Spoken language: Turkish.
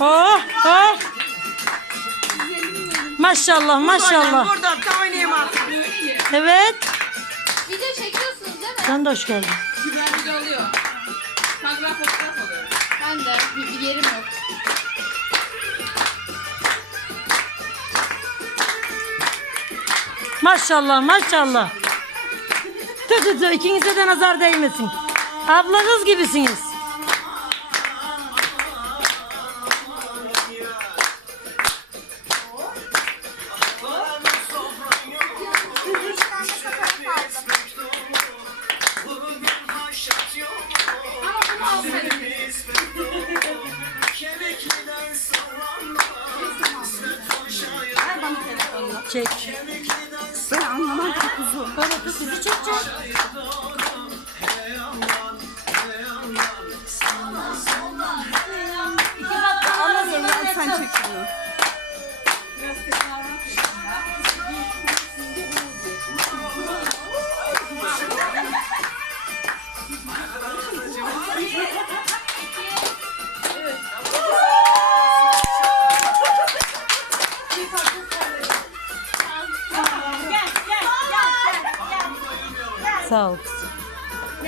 Oh oh. Maşallah maşallah. Buradan tam oynayamazsın. Evet. Video çekiyorsunuz değil mi? Sen de hoş geldin. Güvenli de oluyor. Fotoğraf fotoğraf oluyor. Ben de. Bir, bir yerim yok. Maşallah maşallah. Tü tü tü ikinize de nazar değmesin. Abla kız gibisiniz. Çek. Ben anlamam ki kuzu. Böyle çekecek. Anlamıyorum ben sen çek şunu. Sağ themselves.